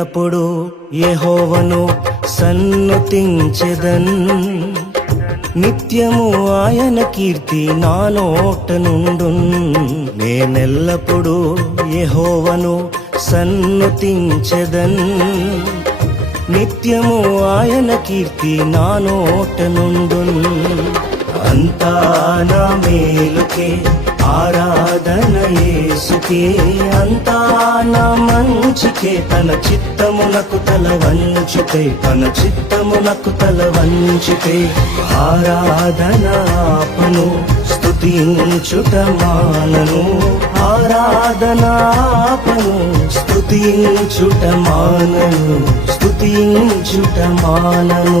నేనెల్లప్పుడూ యెహోవాను సన్నుతించెదన్ నిత్యము ఆయన కీర్తి నా నోట నుండున్ నేనెల్లప్పుడూ యెహోవాను సన్నుతించెదన్ నిత్యము ఆయన కీర్తి నా నోట నుండున్ అంతా నా మేలుకే ఆరాధన యేసుకే అంతా నా మంచికే తన చిత్తమునకు తల వంచితే తన చిత్తమునకు తల వంచితే ఆరాధన ఆపను స్తుతించుట మానను ఆరాధన ఆపను స్తుతించుట మానను స్తుతించుట మానను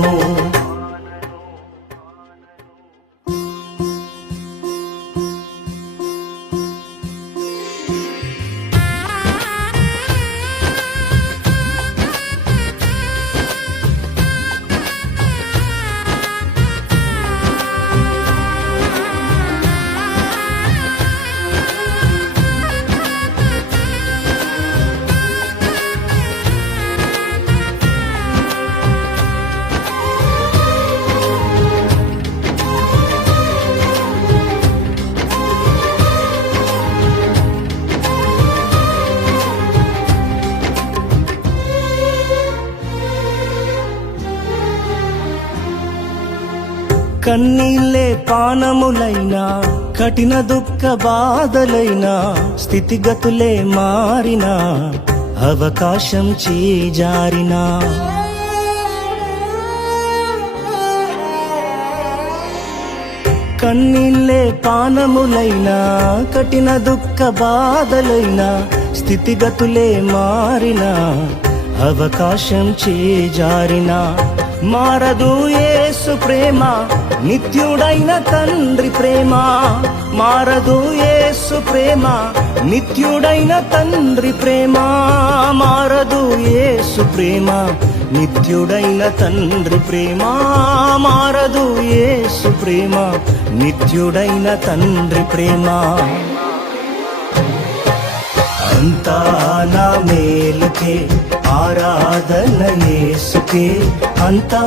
కన్నీళ్ళే పానములైనా కఠిన దుఃఖ బాధలైనా స్థితిగతులే మారినా అవకాశం చేజారినా కన్నీళ్ళే పానములైనా కఠిన దుఃఖ బాధలైనా స్థితిగతులే మారినా అవకాశం చేజారినా మారదు యేసు ప్రేమ నిత్యుడైన తండ్రి ప్రేమ మారదు యేసు ప్రేమ నిత్యుడైన తండ్రి ప్రేమ మారదు యేసు ప్రేమ నిత్యుడైన తండ్రి ప్రేమ మారదు యేసు ప్రేమ నిత్యుడైన తండ్రి ప్రేమ అంతా నా మేలుకే ఆరాధన యేసుకే అంతా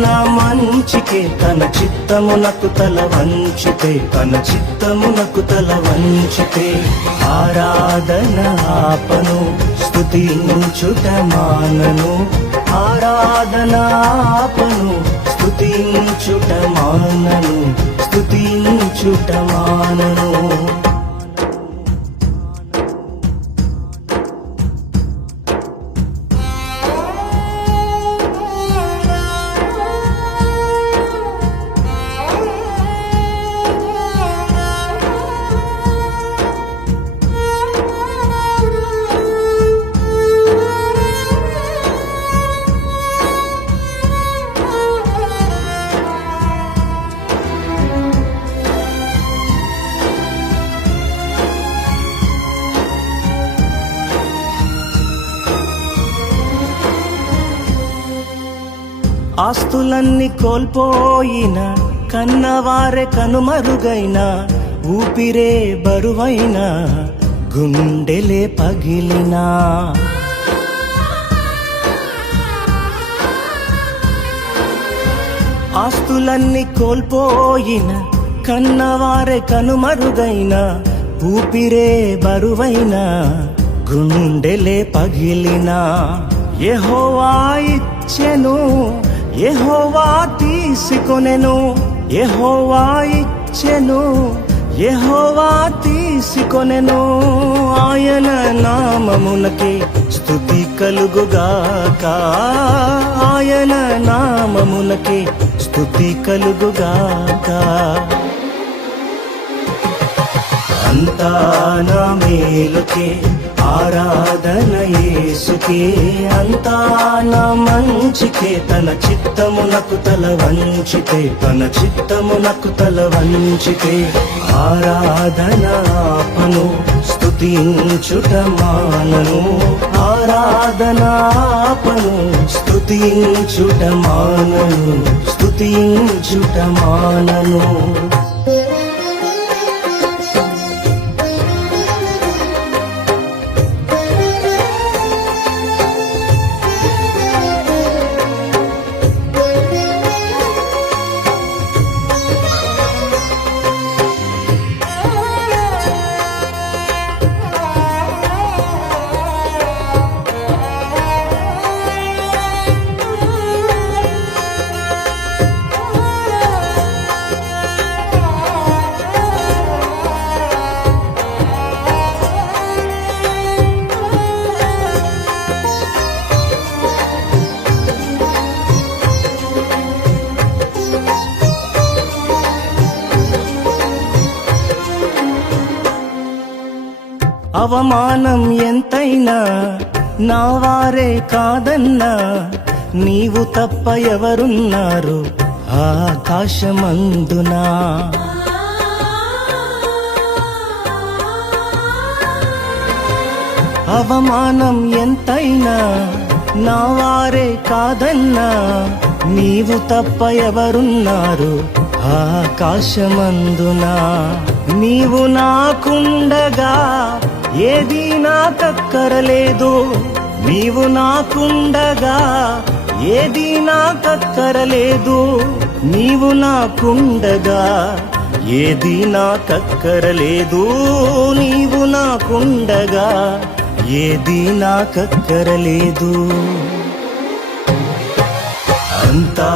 నా మంచికే తన చిత్తమునకు తల వంచితే తన చిత్తమునకు తల వంచితే ఆరాధన ఆపను స్తుతించుట మానను ఆరాధన ఆపను స్తుతించుట మానను స్తుతించుట మానను ఆస్తులన్నీ కోల్పోయిన కన్నవారే కనుమరుగైన ఊపిరే బరువైన గుండెలే పగిలినా ఆస్తులన్నీ కోల్పోయిన కన్నవారే కనుమరుగైన ఊపిరే బరువైన గుండెలే పగిలినా యెహోవా ఇచ్చెను యెహోవా తీసుకొనెను యెహోవా ఇచ్చెను యెహోవా తీసుకొనెను ఆయన నామమునకే స్తుతి కలుగుగాక ఆయన నామమునకే స్తుతి కలుగుగాక అంతా నా మేలుకే ఆరాధన యేసుకే అంతా నా మంచికే తన చిత్తమునకు తల వంచితే తన చిత్తమునకు తల వంచితే ఆరాధన ఆపను స్తుతించుట మానను ఆరాధన ఆపను స్తుతించుట మానను స్తుతించుట మానను అవమానం ఎంతైనా నా వారే కాదన్నా, నీవు తప్ప ఎవరున్నారు ఆకాశమందునా. అవమానం ఎంతైనా నా వారే కాదన్నా, నీవు తప్ప ఎవరున్నారు ఆకాశమందునా. నీవు నాకుండగా ఏది నాకక్కరలేదు, నీవు నాకుండగా ఏది నాకక్కరలేదు, నీవు నాకుండగా ఏది నాకక్కరలేదు, నీవు నాకుండగా ఏది నాకక్కరలేదు. అంతా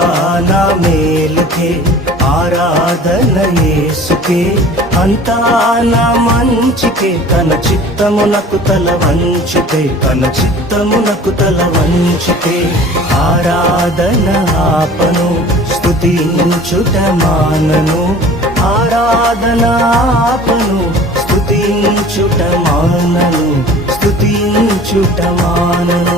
నా మేలుకే ఆరాధన యేసుకే, అంతా నా మంచికే, తన చిత్తమునకు తల వంచితే, తన చిత్తమునకు తల వంచితే. ఆరాధన ఆపను స్తుతించుట మానను, ఆరాధన ఆపను స్తుతించుట మానను, స్తుతించుట మానను.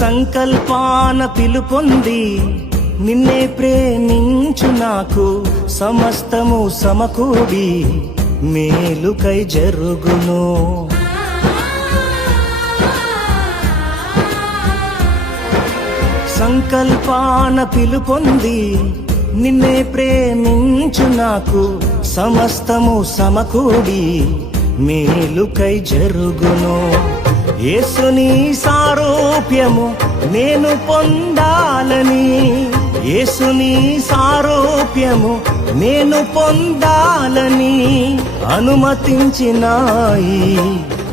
సంకల్పాన పిలుపొంది నిన్నే ప్రేమించు నాకు, సమస్తము సమకూడి మేలుకై జరుగును. సంకల్పాన పిలుపొంది నిన్నే ప్రేమించు నాకు, సమస్తము సమకూడి మేలుకై జరుగును. యేసుని సారూప్యము నేను పొందాలని, యేసుని సారూప్యము నేను పొందాలని అనుమతించినాయి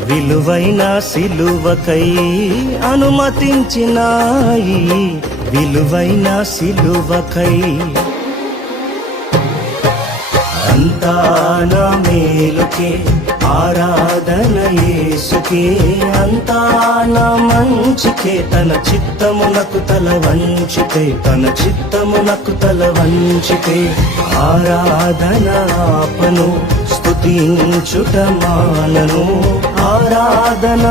విలువైన సిలువకై, అనుమతించినాయి విలువైన సిలువకై. అంతా నా మేలుకే ఆరాధన యేసుకే, అంతా నా మంచికే, తన చిత్తమునకు తల వంచితే, తన చిత్తమునకు తల వంచితే. ఆరాధన ఆపను స్తుతించుట మానను, ఆరాధన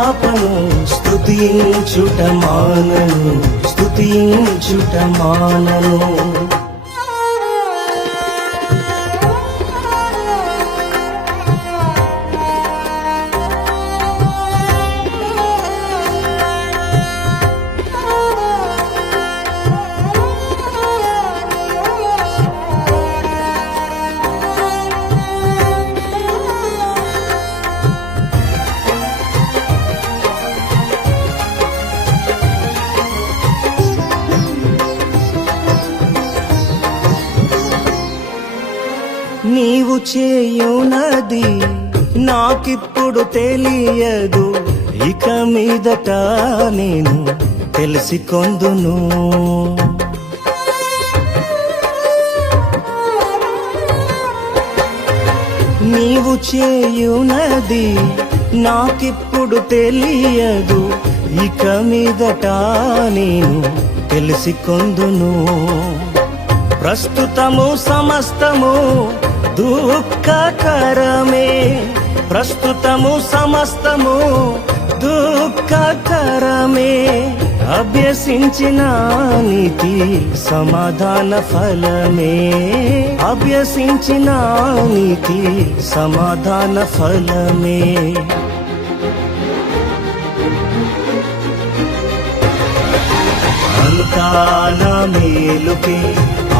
ఆపను స్తుతించుట మానను, స్తుతించుట మానను. నీవు చేయునది నాకిప్పుడు తెలియదు, ఇక మీదట నేను తెలిసికొందును. నీవు చేయునది నాకిప్పుడు తెలియదు, ఇక మీదట నేను తెలిసికొందును. ప్రస్తుతము సమస్తము దుఃఖకరమే, ప్రస్తుతము సమస్తము దుఃఖకరమే, అభ్యసించిన నీతి సమాధాన ఫలమే, అభ్యసించిన నీతి సమాధాన ఫలమే. అంతా నా మేలుకే,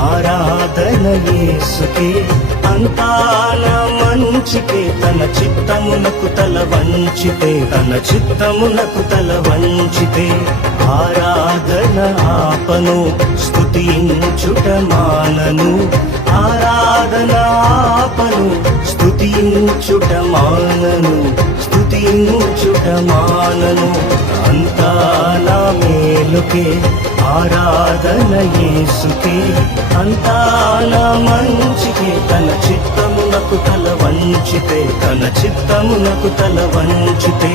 ఆరాధన యేసుకే, అంతా నా మంచికే. తన చిత్తమునకు తల వంచితే, తన చిత్తమునకు తల వంచితే, ఆరాధన ఆపను, స్తుతించుట మానను. ఆరాధన ఆపను, స్తుతించుట మానను, స్తుతించుట మానను. అంతా నా మేలుకే, ఆరాధన యేసుకే, అంతా నా మంచికే. తన చిత్తమునకు తల వంచితే, తన చిత్తమునకు తల వంచితే,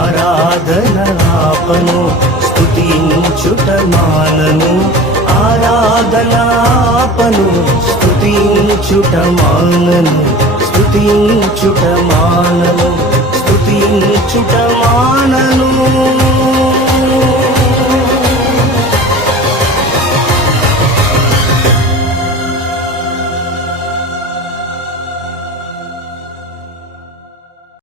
ఆరాధన ఆపను, స్తుతించుట మానను. ఆరాధన ఆపను, స్తుతించుట మానను, స్తుతించుట మానను, స్తుతించుట మానను.